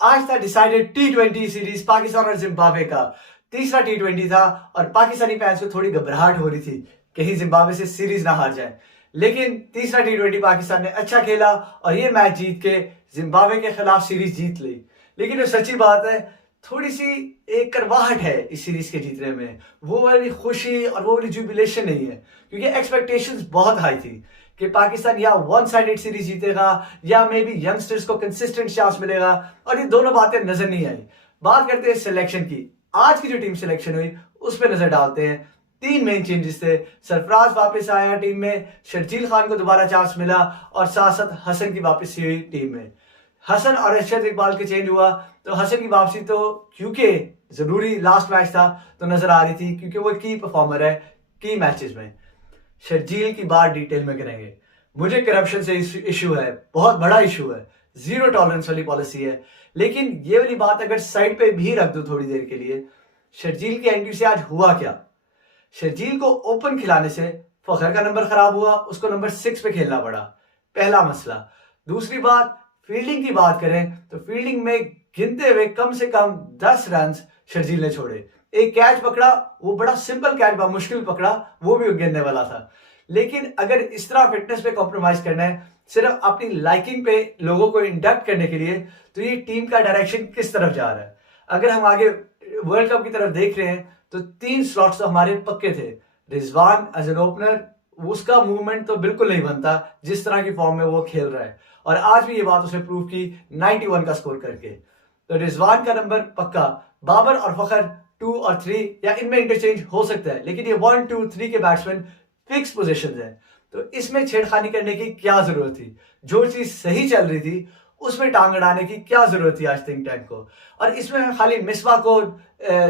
आज था decided T20 series Pakistan और जिम्बाब्वे का। तीसरा T20 था और पाकिस्तानी फैंस को थोड़ी घबराहट हो रही थी कहीं जिम्बाब्वे से सीरीज ना हार जाए। लेकिन तीसरा T20 पाकिस्तान ने अच्छा खेला और ये मैच जीत के जिम्बाब्वे के खिलाफ सीरीज जीत ली। लेकिन जो सच्ची बात है, थोड़ी सी एक करवाहट है इस सीरीज के जीतने में। वो वाली खुशी और वो वाली जुबिलेशन नहीं है, क्योंकि एक्सपेक्टेशंस बहुत हाई थी कि पाकिस्तान या वन साइडेड सीरीज जीतेगा या मे बी यंगस्टर्स को कंसिस्टेंट चांस मिलेगा, और ये दोनों बातें नजर नहीं आई। बात करते हैं सिलेक्शन की। आज की जो टीम सिलेक्शन हुई उस पर नजर डालते हैं। तीन मेन चेंजेस थे। सरफराज वापस आया टीम में, शर्जील खान को दोबारा चांस मिला और साथ साथ हसन की वापसी हुई टीम में। हसन और अरशद इकबाल के चेंज हुआ तो हसन की वापसी तो क्योंकि जरूरी लास्ट मैच था तो नजर आ रही थी, क्योंकि वो की परफॉर्मर है की मैचेस में। शर्जील की बात डिटेल में करेंगे। मुझे करप्शन से इशू है, बहुत बड़ा इशू है, जीरो टॉलरेंस वाली पॉलिसी है। लेकिन ये वाली बात अगर साइड पे भी रख दो थोड़ी देर के लिए, शर्जील की एंट्री से आज हुआ क्या? शर्जील को ओपन खिलाने से फखर का नंबर खराब हुआ, उसको नंबर 6 पे खेलना पड़ा, पहला मसला। दूसरी बात, फील्डिंग की बात करें तो फील्डिंग में गिनते हुए कम से कम 10 रन शर्जील ने छोड़े। एक कैच पकड़ा, वो बड़ा सिंपल कैच, बड़ा मुश्किल पकड़ा, वो भी गिनने वाला था। लेकिन अगर इस तरह फिटनेस पे कॉम्प्रोमाइज करना है सिर्फ अपनी लाइकिंग पे लोगों को इंडक्ट करने के लिए, तो ये टीम का डायरेक्शन किस तरफ जा रहा है? अगर हम आगे वर्ल्ड कप की तरफ देख रहे हैं तो 3 स्लॉट्स तो हमारे पक्के थे। रिजवान एज एन ओपनर, उसका मूवमेंट तो बिल्कुल नहीं बनता जिस तरह की फॉर्म में वो खेल रहा है, और आज भी ये बात उसने प्रूव की 91 का स्कोर करके। तो रिजवान का नंबर पक्का। बाबर और फखर 2 और 3 या इनमें इंटरचेंज हो सकता है, लेकिन ये 1, 2, 3 के बैट्समैन फिक्स पोजीशन है, तो इसमें छेड़खानी करने की क्या जरूरत थी? जो चीज सही चल रही थी उसमें टांग अड़ाने की क्या जरूरत थी आज थिंक टैंक को? और इसमें मैं खाली मिसबा को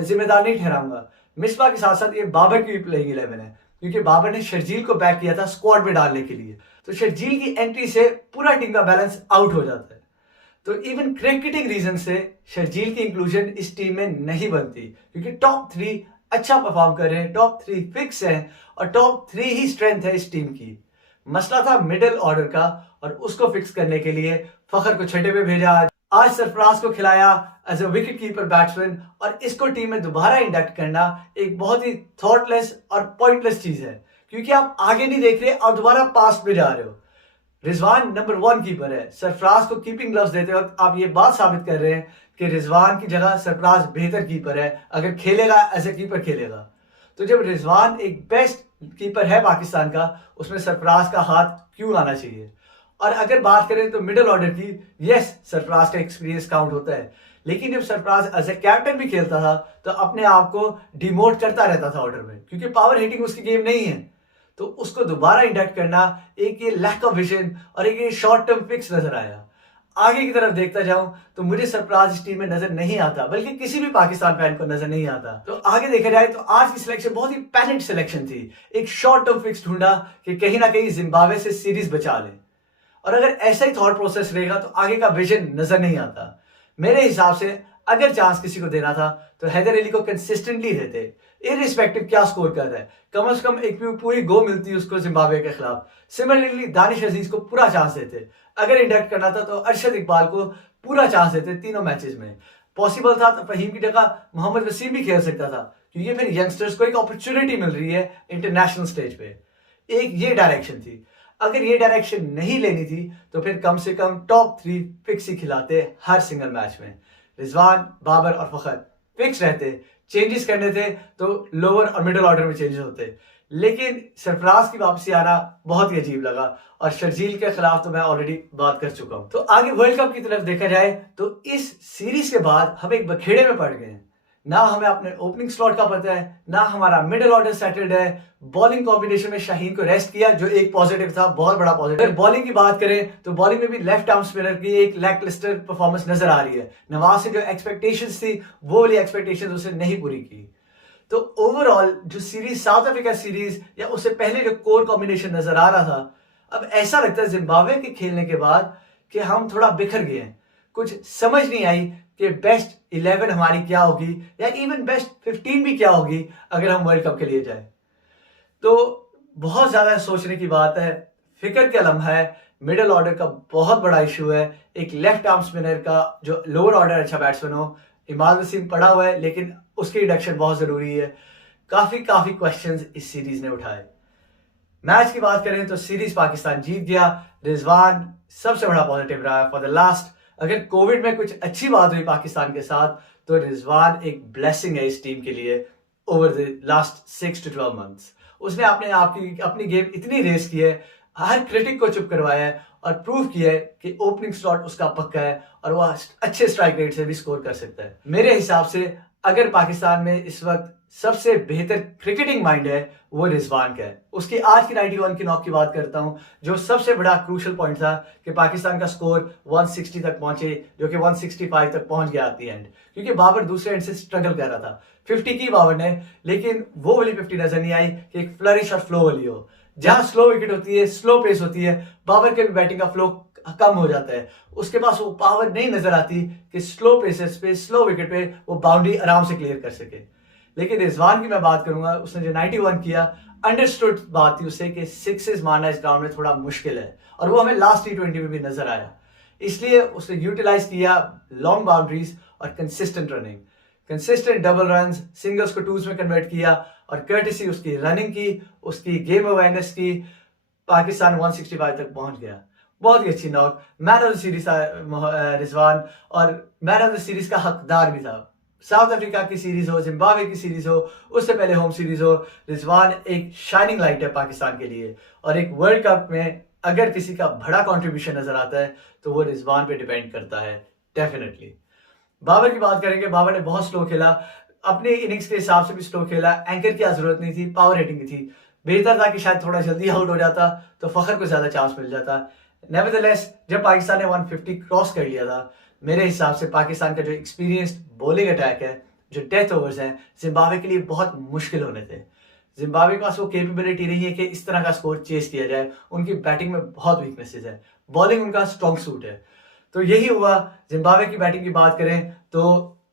जिम्मेदार नहीं ठहराऊंगा। मिसबा के साथ साथ ये बाबर की भी प्लेइंग 11 है, क्योंकि बाबर ने शर्जील को बैक किया था स्क्वाड में डालने के लिए। तो शर्जील की एंट्री से पूरा टीम का बैलेंस आउट हो जाता है। तो इवन क्रिकेटिंग रीजन से शर्जील की इंक्लूजन इस टीम में नहीं बनती, क्योंकि टॉप 3 अच्छा परफॉर्म कर रहे हैं, टॉप 3 फिक्स है और टॉप 3 ही स्ट्रेंथ है इस टीम की। मसला था मिडिल ऑर्डर का, और उसको फिक्स करने के लिए फखर को छठे पे भेजा, आज सरफराज को खिलाया as a wicket keeper batsman, और इसको टीम में दोबारा इंडक्ट करना एक बहुत ही थॉटलेस और पॉइंटलेस चीज है, क्योंकि आप आगे नहीं देख रहे और दोबारा पास्ट में जा रहे हो। रिजवान नंबर 1 कीपर है। सरफराज को कीपिंग ग्लव्स देते वक्त आप ये बात साबित कर रहे हैं कि रिजवान की जगह सरफराज बेहतर कीपर है, अगर खेलेगा एज ए कीपर खेलेगा। तो जब रिजवान एक बेस्ट कीपर है पाकिस्तान का, उसमें सरफराज का हाथ क्यों आना चाहिए? और अगर बात करें तो मिडिल ऑर्डर की, यस सरफराज का एक्सपीरियंस काउंट होता है, लेकिन जब सरफराज एज ए कैप्टन भी खेलता था तो अपने आप को डिमोट करता रहता था ऑर्डर में, क्योंकि पावर हिटिंग उसकी गेम नहीं है। तो उसको दोबारा इंडक्ट करना एक ये लैक ऑफ विजन और एक ये शॉर्ट टर्म फिक्स नजर आया। आगे की तरफ देखता जाऊं तो मुझे सरफराज इस टीम में नजर नहीं आता, बल्कि किसी भी पाकिस्तान फैन को नजर नहीं आता। तो आगे देखा जाए तो आज की सिलेक्शन बहुत ही पैनिक सिलेक्शन थी। एक शॉर्ट टर्म फिक्स ढूंढा कि कहीं ना कहीं जिम्बाब्वे से सीरीज बचा ले, और अगर ऐसा ही थॉट प्रोसेस रहेगा तो आगे का विजन नजर नहीं आता। मेरे हिसाब से अगर चांस किसी को देना था तो हैदर अली को कंसिस्टेंटली देते, इररिस्पेक्टिव क्या स्कोर कर रहा है, कम से कम एक पूरी गो मिलती है उसको जिम्बाब्वे के खिलाफ। सिमिलरली दानिश अजीज को पूरा चांस देते, अगर इंडक्ट करना था तो अरशद इकबाल को पूरा चांस देते तीनों मैचेस में। पॉसिबल था तो फहीम की जगह मोहम्मद वसीम भी खेल सकता था, क्योंकि फिर यंगस्टर्स को एक अपॉर्चुनिटी मिल रही है इंटरनेशनल स्टेज पे। एक ये डायरेक्शन थी। अगर ये डायरेक्शन नहीं लेनी थी तो फिर कम से कम टॉप 3 फिक्स ही खिलाते हर सिंगल मैच में। रिजवान, बाबर और फखर फिक्स रहते, चेंजेस करने थे तो लोअर और मिडिल ऑर्डर में चेंजेस होते। लेकिन सरफराज की वापसी आना बहुत ही अजीब लगा, और शर्जील के खिलाफ तो मैं ऑलरेडी बात कर चुका हूं। तो आगे वर्ल्ड कप की तरफ देखा जाए तो इस सीरीज के बाद हम एक बखेड़े में पड़ गए हैं। ना हमें अपने ओपनिंग स्लॉट का पता है, ना हमारा मिडिल ऑर्डर सेटल्ड है। बॉलिंग कॉम्बिनेशन में शाहीन को रेस्ट किया, जो एक पॉजिटिव था, बहुत बड़ा पॉजिटिव। बॉलिंग की बात करें तो बॉलिंग में भी लेफ्ट आर्म स्पिनर की एक लैकलिस्टर परफॉर्मेंस नजर आ रही है। नवाज से जो एक्सपेक्टेशंस थी वो वाली एक्सपेक्टेशंस उसने नहीं पूरी की। तो ओवरऑल जो सीरीज, साउथ अफ्रीका सीरीज या उससे पहले जो कोर कॉम्बिनेशन नजर आ रहा था, अब ऐसा लगता है जिम्बाब्वे के खेलने के बाद कि हम थोड़ा बिखर गए हैं। कुछ समझ नहीं आई कि बेस्ट 11 हमारी क्या होगी, या इवन बेस्ट 15 भी क्या होगी अगर हम वर्ल्ड कप के लिए जाए। तो बहुत ज्यादा सोचने की बात है, फिक्र का लम्हा है। मिडल ऑर्डर का बहुत बड़ा इशू है। एक लेफ्ट आर्म स्पिनर का जो लोअर ऑर्डर अच्छा बैट्समैन हो, इमाद वसीम पड़ा हुआ है, लेकिन उसकी इंडक्शन बहुत जरूरी है। काफी काफी क्वेश्चंस इस सीरीज ने उठाए। मैच की बात करें तो सीरीज पाकिस्तान जीत गया। रिजवान सबसे बड़ा पॉजिटिव रहा है फॉर द लास्ट। अगर कोविड में कुछ अच्छी बात हुई पाकिस्तान के साथ तो रिजवान एक ब्लेसिंग है इस टीम के लिए। Over the last 6 to 12 months उसने अपनी गेम इतनी रेस की है, हर क्रिटिक को चुप करवाया है और प्रूव किया है कि ओपनिंग स्लॉट उसका पक्का है और वह अच्छे स्ट्राइक रेट से भी स्कोर कर सकता है। मेरे हिसाब से अगर पाकिस्तान में इस वक्त सबसे बेहतर क्रिकेटिंग माइंड है वो रिजवान का है। उसकी आज की 91 की नॉक की बात करता हूं, जो सबसे बड़ा क्रूशल पॉइंट था कि पाकिस्तान का स्कोर 160 तक पहुंचे, जो कि 165 तक पहुंच गया एट द एंड, क्योंकि बाबर दूसरे एंड से स्ट्रगल कर रहा था। 50 की बाबर ने, लेकिन वो वाली 50 नजर नहीं आई कि एक फ्लरिश और फ्लो वाली हो। जहां स्लो विकेट होती है, स्लो पेस होती है, बाबर के भी बैटिंग का फ्लो कम हो जाता है। उसके पास वो पावर नहीं नजर आती कि स्लो पेसेस पे, स्लो विकेट पे वो बाउंड्री आराम से क्लियर कर सके। लेकिन रिजवान की मैं बात करूंगा, उसने जो 91 किया, अंडरस्टूड बात थी उससे कि सिक्सेस मारना इस ग्राउंड में थोड़ा मुश्किल है और वो हमें लास्ट T20 में भी नजर आया। इसलिए उसने यूटिलाइज किया लॉन्ग बाउंड्रीज और consistent running, consistent double run, singles को टूज में कन्वर्ट किया और कर्टेसी उसकी रनिंग की, उसकी गेम अवेयरनेस की, पाकिस्तान 165 तक पहुंच गया। बहुत ही अच्छी knock. Man of the series था रिजवान, और मैन ऑफ द सीरीज का हकदार भी था। साउथ अफ्रीका की सीरीज हो, जिम्बाब्वे की सीरीज हो, उससे पहले होम सीरीज हो, रिजवान एक शाइनिंग लाइट है पाकिस्तान के लिए। और एक वर्ल्ड कप में अगर किसी का बड़ा कंट्रीब्यूशन नजर आता है तो वो रिजवान पे डिपेंड करता है डेफिनेटली। बाबर की बात करेंगे, बाबर ने बहुत स्लो खेला, अपनी इनिंग्स के हिसाब से भी स्लो खेला। एंकर की जरूरत नहीं थी, पावर रेटिंग की थी। बेहतर था कि शायद थोड़ा जल्दी आउट हो जाता तो फखर को ज्यादा चांस मिल जाता। नेवरदलेस जब पाकिस्तान ने 150 क्रॉस कर लिया था, मेरे हिसाब से पाकिस्तान का जो एक्सपीरियंस्ड बॉलिंग अटैक है, जो डेथ ओवर्स हैं, जिम्बाब्वे के लिए बहुत मुश्किल होने थे। जिम्बाब्वे के पास वो कैपेबिलिटी नहीं है कि इस तरह का स्कोर चेस किया जाए। उनकी बैटिंग में बहुत वीकनेसेस है, बॉलिंग उनका स्ट्रॉन्ग सूट है। तो यही हुआ। जिम्बाब्वे की बैटिंग की बात करें तो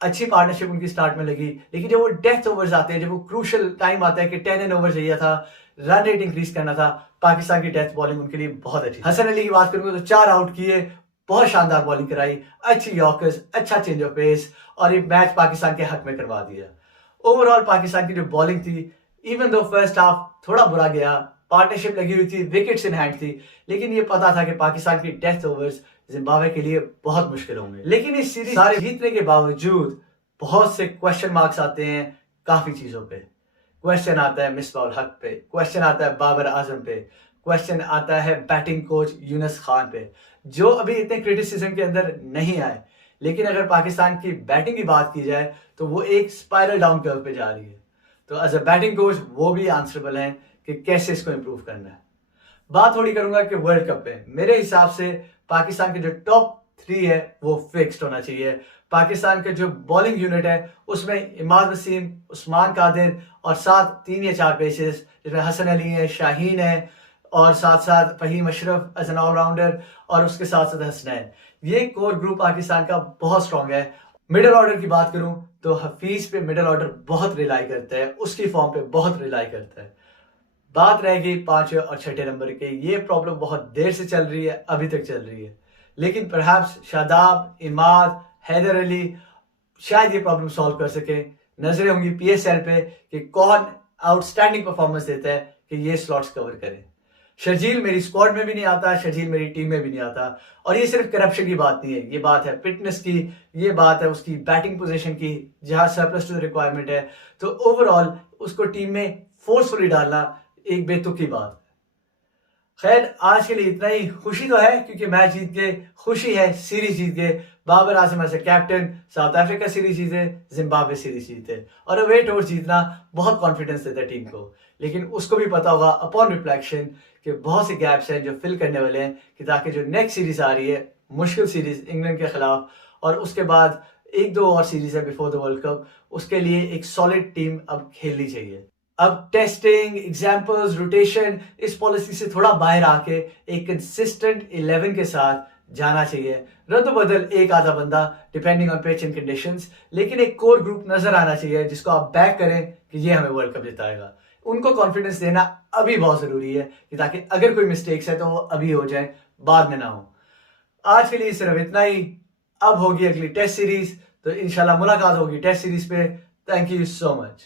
अच्छी पार्टनरशिप उनकी स्टार्ट में लगी, लेकिन जब वो डेथ ओवर्स आते हैं, जब वो क्रूशल टाइम आता है कि 10 एंड ओवर चाहिए था, रन रेट इंक्रीज करना था, पाकिस्तान की डेथ बॉलिंग उनके लिए बहुत अच्छी। हसन अली की बात करूंगा तो 4 आउट किए, बहुत शानदार बॉलिंग कराई, अच्छी यॉर्कर्स, अच्छा चेंज ऑफ पेस, और ये मैच पाकिस्तान के हक में करवा दिया। ओवरऑल पाकिस्तान की जो बॉलिंग थी, इवन दो फर्स्ट हाफ थोड़ा बुरा गया, पार्टनरशिप लगी हुई थी, विकेट्स इन हैंड थी, लेकिन ये पता था कि पाकिस्तान की डेथ ओवर्स जिम्बाब्वे के लिए बहुत मुश्किल होंगे। लेकिन इस सीरीज सारे जीतने के बावजूद बहुत से क्वेश्चन मार्क्स आते हैं काफी चीजों पे। क्वेश्चन आता है मिसबाह उल हक पे, क्वेश्चन आता है बाबर आजम पे, क्वेश्चन आता है बैटिंग कोच यूनुस खान पे, जो अभी इतने क्रिटिसिज्म के अंदर नहीं आए। लेकिन अगर पाकिस्तान की बैटिंग की बात की जाए तो वो एक स्पाइरल डाउन कर्व पे जा रही है। तो एज अ बैटिंग कोच वो भी आंसरेबल हैं कि कैसे इसको इंप्रूव करना है। बात थोड़ी करूंगा कि वर्ल्ड कप पे मेरे हिसाब से पाकिस्तान के जो टॉप 3 है वो फिक्स्ड होना चाहिए। पाकिस्तान के जो बॉलिंग यूनिट है उसमें इमाद वसीम, उस्मान कादिर और साथ 3 या 4 पेसेस जिसमें हसन अली है, शाहीन है, और साथ साथ Faheem Ashraf as an allrounder, और उसके साथ साथ हसनैन। ये कोर ग्रुप पाकिस्तान का बहुत स्ट्रॉन्ग है। मिडिल ऑर्डर की बात करूं तो हफीज पे मिडिल ऑर्डर बहुत रिलाई करता है, उसकी फॉर्म पे बहुत रिलाई करता है। बात रहेगी 5 और 6 नंबर के, ये प्रॉब्लम बहुत देर से चल रही है, अभी तक चल रही है, लेकिन परहैप्स शादाब, इमाद, हैदर अली शायद ये प्रॉब्लम सॉल्व कर सके। नजरें होंगी PSL पे कि कौन आउटस्टैंडिंग परफॉर्मेंस देता है कि ये स्लॉट्स कवर करे। शर्जील मेरी स्क्वाड में भी नहीं आता, शर्जील मेरी टीम में भी नहीं आता। और ये सिर्फ करप्शन की बात नहीं है, ये बात है फिटनेस की, ये बात है उसकी बैटिंग पोजीशन की जहां सरप्लस टू रिक्वायरमेंट है। तो ओवरऑल उसको टीम में फोर्सफुली डालना एक बेतुकी बात। खैर आज के लिए इतना ही। खुशी तो है क्योंकि मैच जीत के, खुशी है सीरीज जीत के। Babar Azam as captain South Africa series जीते, जिम्बाब्वे सीरीज जीते, और अवे टॉस जीतना बहुत कॉन्फिडेंस देता है टीम को। लेकिन उसको भी पता होगा अपॉन रिफ्लेक्शन कि बहुत से गैप्स हैं जो फिल करने वाले हैं, कि ताकि जो नेक्स्ट सीरीज आ रही है, मुश्किल सीरीज इंग्लैंड के खिलाफ, और उसके बाद 1-2 और सीरीज है बिफोर द वर्ल्ड कप, उसके लिए एक सॉलिड टीम अब खेलनी चाहिए। अब टेस्टिंग, एग्जाम्पल्स, रोटेशन, इस पॉलिसी से थोड़ा बाहर आके एक कंसिस्टेंट 11 के साथ जाना चाहिए। रद्द बदल एक आधा बंदा depending on pitch and conditions, लेकिन एक कोर ग्रुप नजर आना चाहिए जिसको आप बैक करें कि ये हमें वर्ल्ड कप जिताएगा। उनको कॉन्फिडेंस देना अभी बहुत जरूरी है कि ताकि अगर कोई मिस्टेक्स है तो वो अभी हो जाए, बाद में ना हो। आज के लिए सिर्फ इतना ही। अब होगी अगली टेस्ट सीरीज, तो इंशाल्लाह मुलाकात होगी टेस्ट सीरीज पे। Thank you so much.